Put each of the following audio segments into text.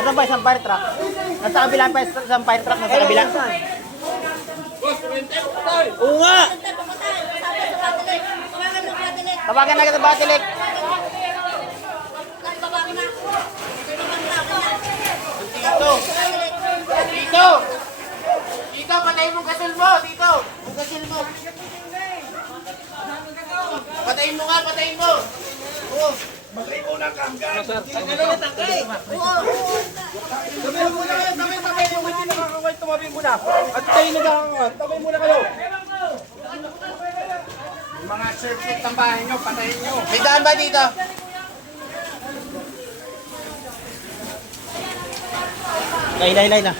Nasaan pa isang fire truck? Nasa kabila pa isang fire truck, nasa kabila. Oo nga! Tawagan na kita Batilik. Dito! Dito! Dito, patayin mo gasul mo! Dito! Ang gasul mo! Patayin mo nga, patayin mo! Oo! Mag-iunan ka hanggang. Tabi muna kayo, tabi yung hindi nakakaway, tumabi muna. At tayo nagkakaway, tabi muna kayo. Yung mga circuit ng bahay nyo, patayin nyo. May daan ba dito? Ilay na.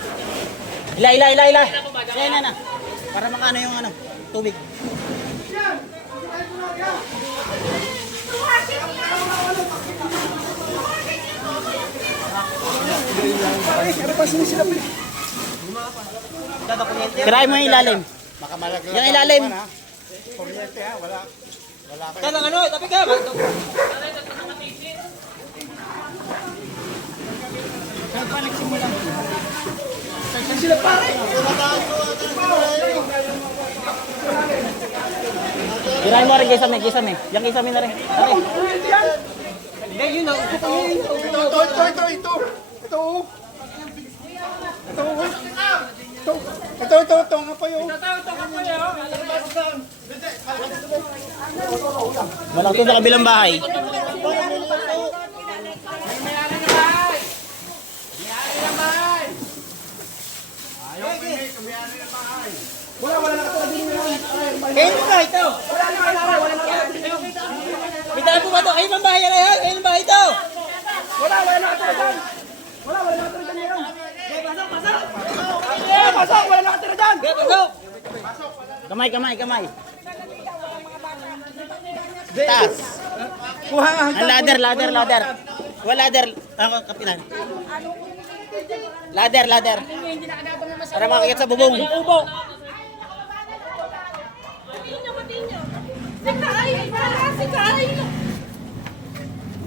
Ilay na. Para makano yung ano, tubig. Tirahin mo yung ilalim. Makamalaglag. Yung ilalim. Kuryente ha, wala. Wala kayo. Kaya ano, tabi ka. Sila pare. Tirahin mo rin kisame. Yung kisame na rin. Tari. Hindi, yun na. Ito nga pa yun. Walang to sa kabilang bahay. Kayo ba ito? Bitaan po ba ito? Kayo ng bahay na yan? Kayo ng bahay ito? Wala nakatira dyan. Wala nakatira dyan. Pasok! Wala nakatira dyan. Pasok! Kamay. Taas. Kuha nga. Ang ladder. Wala ladder. Ang kapitan. Ladder. Para makakit sa bubong. Si Kay!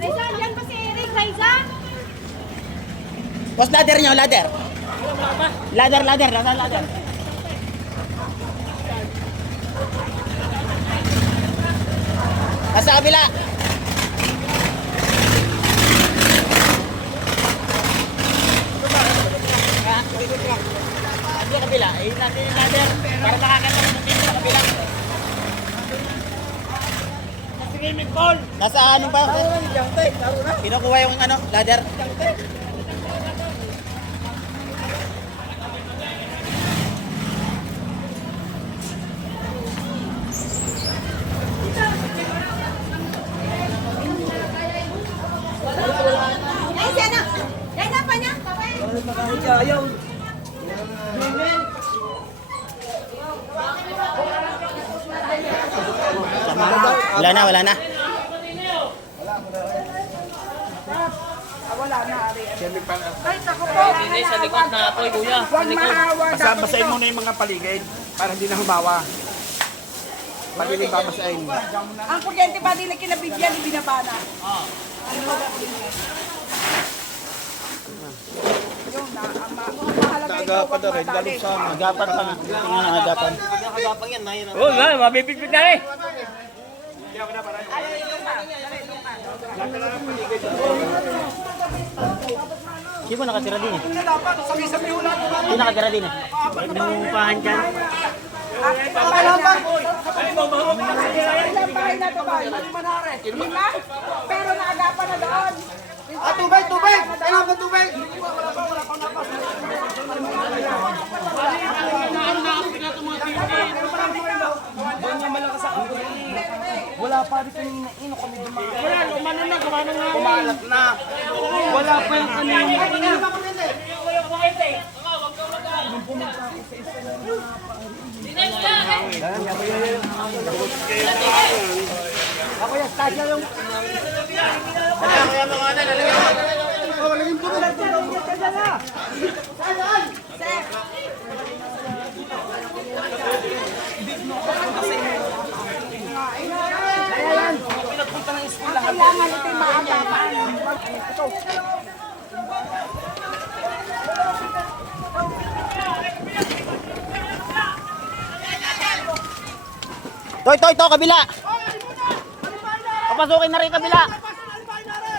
Raizan, yan ba si Eric? Raizan? Boss, ladder nyo. Ladder. Nasaan ladder? Nasa kabila. Sa kabila. Natin yung ladder. Para makakita sa kabila. Swimming pool. Nasa ano ba? Kinukuha yung ano, ladder. Ay, sana! Yan na pa niya! Ayaw. Wala na. Ay, naku po! Sa likod na apoy, kuya. Huwag mahawa! Basahin mo na yung mga paligid para hindi na humawa. Pag-ilig babasahin. Ang kuryente ba nila kinabigyan, ibinabana? Yung na, ang mahalaga ito, huwag mabalik. Agapan pa nga. Tingnan ang agapan. Oo nga, mabibigpig na rin. Sino ba nakatira din eh? Sabi-sabi ho lang. Sino nakatira din eh? Nangungupahan dyan. Ilang bahay na ito ba? Lima? Pero naagapan na doon. Tubig! Kailangan ba tubig? Wala pa rin kami naino kami dumaan. Wala, kumano na. Kumalat na. Wala pa yung kanina. Ako yung stadya yung... Kaya mga ano, lalagyan mo. kailangan ito maagapan. Ito. Toy, kabila. Papasukin na rin kabila.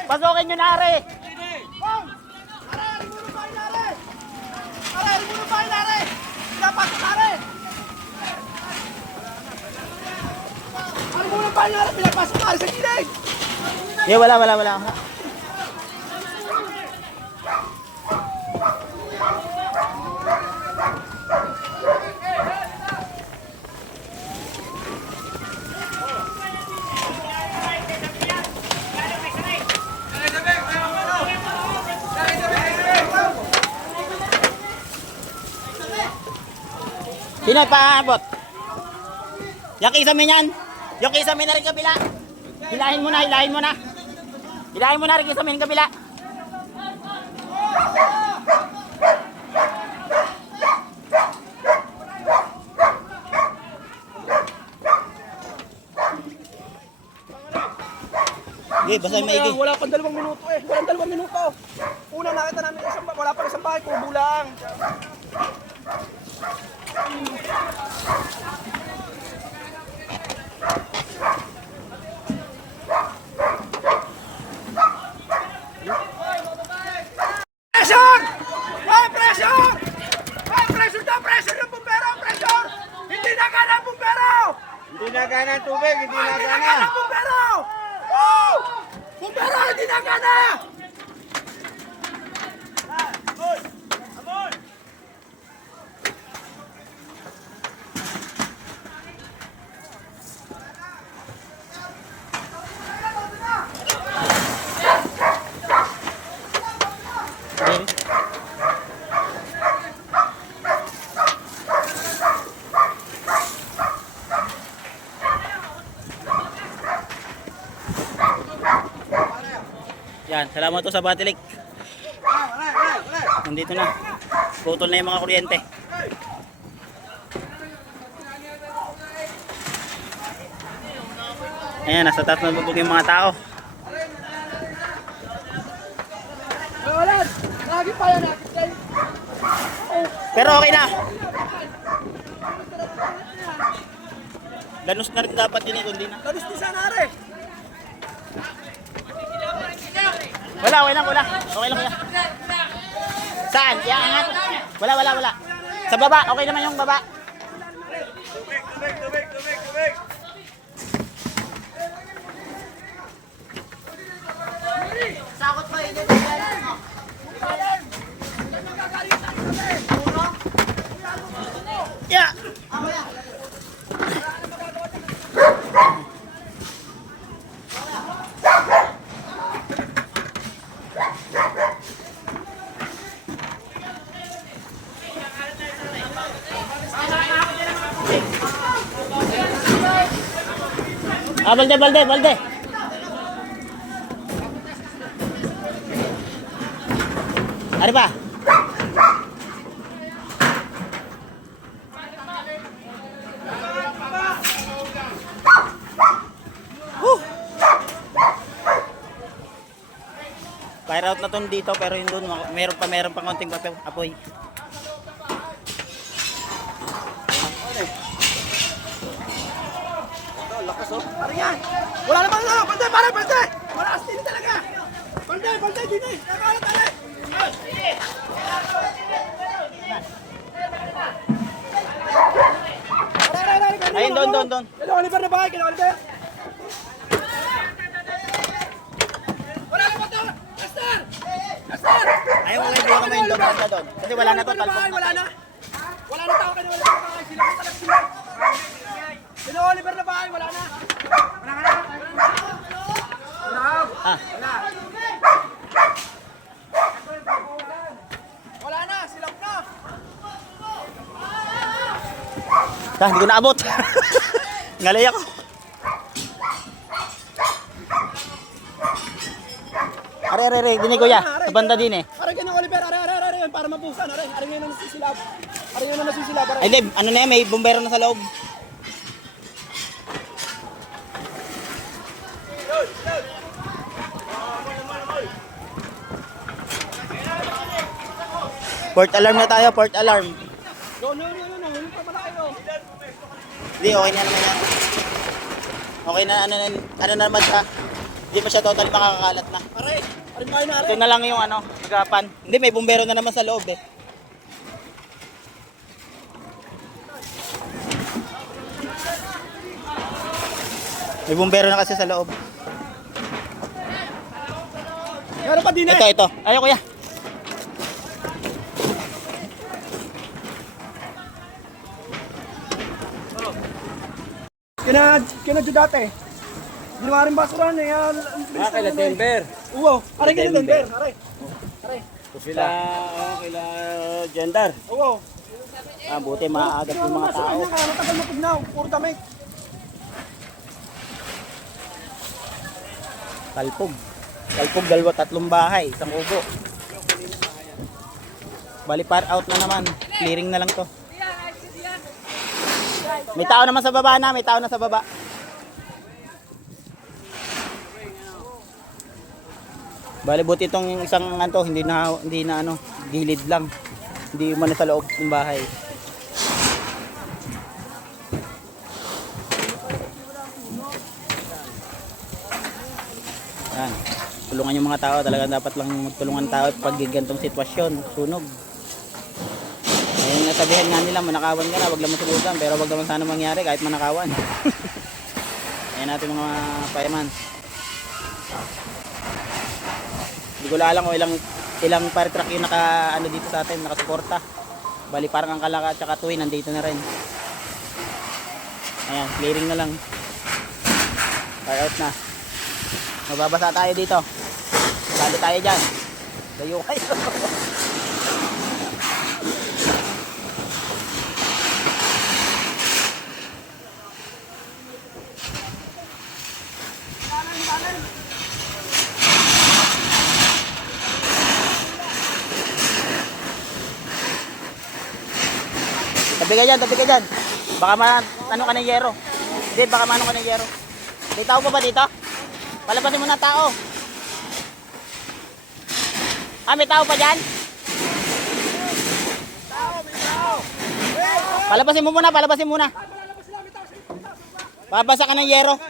Pasukin nyo na rin. Yeah, wala. Sino paabot? Yung kisame niyan. Yung kisame na rin kabila. Hilahin mo na. Hilahin mo na rin kisame ng kabila. Okay, basta may maigi. Wala pang 2 minuto eh. Walang 2 minuto. Una nakita namin wala pang isang bahay, kubo lang. Pressure! May pressure! May pressure daw! Pressure ng bumbero! Pressure! Hindi nagana ang bumbero! Hindi nagana ang tubig, hindi Hindi nagana. nagana ang bumbero! Oh! Bumbero! Hindi nagana! Yan, salamat to sa Batilik. Nandito na. Putol na yung mga kuryente. Ayan, nasa taas na bubog yung mga tao. Wala! Lagi pa yan natin. Pero okay na. Danos na rin dapat yun eh, kundi na. Labis din sana rin. Wala. Okay lang kuya. Saan? Iangat? Wala. Sa baba, okay naman yung baba. Tubig. Sakot pa yun. Yeah. Balde. Ari pa? Fire out na to dito pero yun doon meron pa konting apoy. Lakas oh. Parang yan. Wala naman na. Bante. Malakas din talaga. Bante. Dito eh. Nakalat tayo. Ayun, doon. Kaya Oliver na bahay. Wala naman to. Lester! Ayaw mo ngayon kami yung doon. Kasi wala na to. Talpog Wala na. Wala na tao. Kaya Oliver na bahay. Sila ko talaga sila. Kaya Oliver na bahay. Wala na. Ah. Wala na. Silap na. Hindi ko naabot. Ngalay ako. Are, dinig ko ya. Sa banda din eh. Aray ka na Oliver. Aray. Para mabusan. Aray ngayon na nasisilab. Ay, Deb, ano na yan? May bumbero na sa loob. Port alarm na tayo, port alarm. No. Hindi pa pala kayo. Hindi, okay na naman yan. Okay na, ano na naman siya. Hindi pa siya totally makakakalat na. Aray tayo na, Ito na lang yung ano, agapan. Hindi, may bumbero na naman sa loob eh. May bumbero na kasi sa loob. Meron pa din eh. Ito. Ayaw kuya. Kina dati. Ginawa rin basurahan eh. Kaila Denver. Uwo. Aray kina Denver. Aray. Kaila Gender. Uwo. Buti maaagap yung mga tao. Kaya matagal na pugnaw. Puro damit. Kalpog. Kalpog, 2-3 bahay, isang ugo. Bali par out na naman. Clearing na lang to. May tao naman sa baba na, may tao na sa baba. Bali buti itong isang ano, hindi na ano, gilid lang. Hindi man sa loob ng bahay. Yan. Tulungan yung mga tao, talaga dapat lang magtulungan tao pag gantong sitwasyon, sunog. Ayun, nasabihan nga nila, manakawan ka na, wag lang masunugan, pero wag naman sana mangyari kahit manakawan. Ayan natin mga fireman. Hindi ko alam kung ilang fire truck yung ano dito sa atin, nakasuporta. Bali parang ang Kalaka at saka Twin nandito na rin. Ayan, clearing na lang. Fire out na. Mababasa tayo dito. Sali tayo dyan. Layo kayo. Tabi ka dyan. Baka ano ka ng yero. Hindi, baka mano ka ng yero. May tao pa ba dito? Palabasin mo na tao. May tao pa dyan? Palabasin mo muna. Babasa ka ng yero.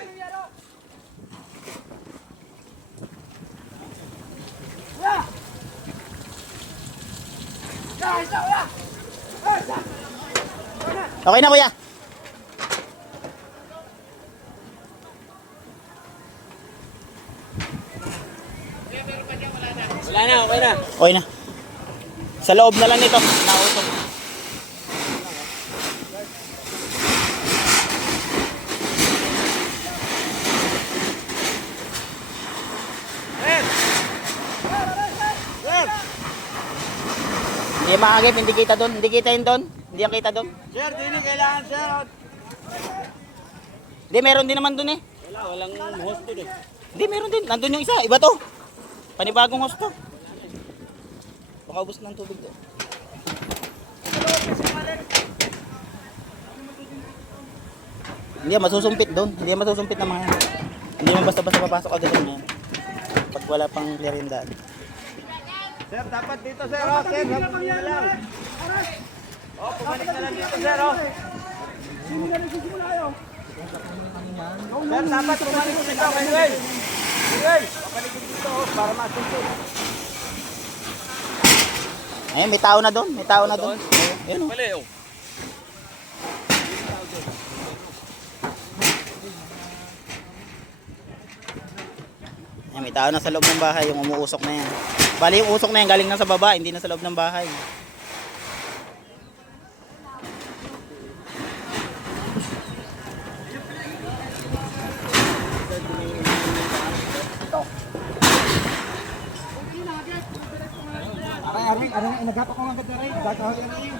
Okay na kuya. Wala na, okay na. Okay na. Sa loob na lang nito. Nausok. Hindi makagip, hindi kita doon. Hindi kita yun doon. Hindi ang kita doon. Sir, dini kailangan, sir. Hindi, meron din naman doon eh. Walang host doon eh. Hindi, meron din. Nandun yung isa. Iba to. Panibagong host to. Baka ubos ng tubig doon. Hindi, masusumpit doon. Hindi masusumpit na mga yan. Hindi mo basta-basta papasok agad doon yan. Pag wala pang clearindad. Sir, dapat dito, sir. Oh, sir, habang nyo lang. Oh, pumalik na lang dito, sir. Oh. Sir, dapat pumalik dito. Hey, papaligid dito para masusunod. Ayun, may tao na doon. May tao na doon. Ayun o. Pali, oh. Ayun, may tao na sa loob ng bahay. Yung umuusok na yan. Bali yung usok na yan galing na sa baba. Hindi na sa loob ng bahay. Aray, nagapa ko agad na rin. Gagawin na rin.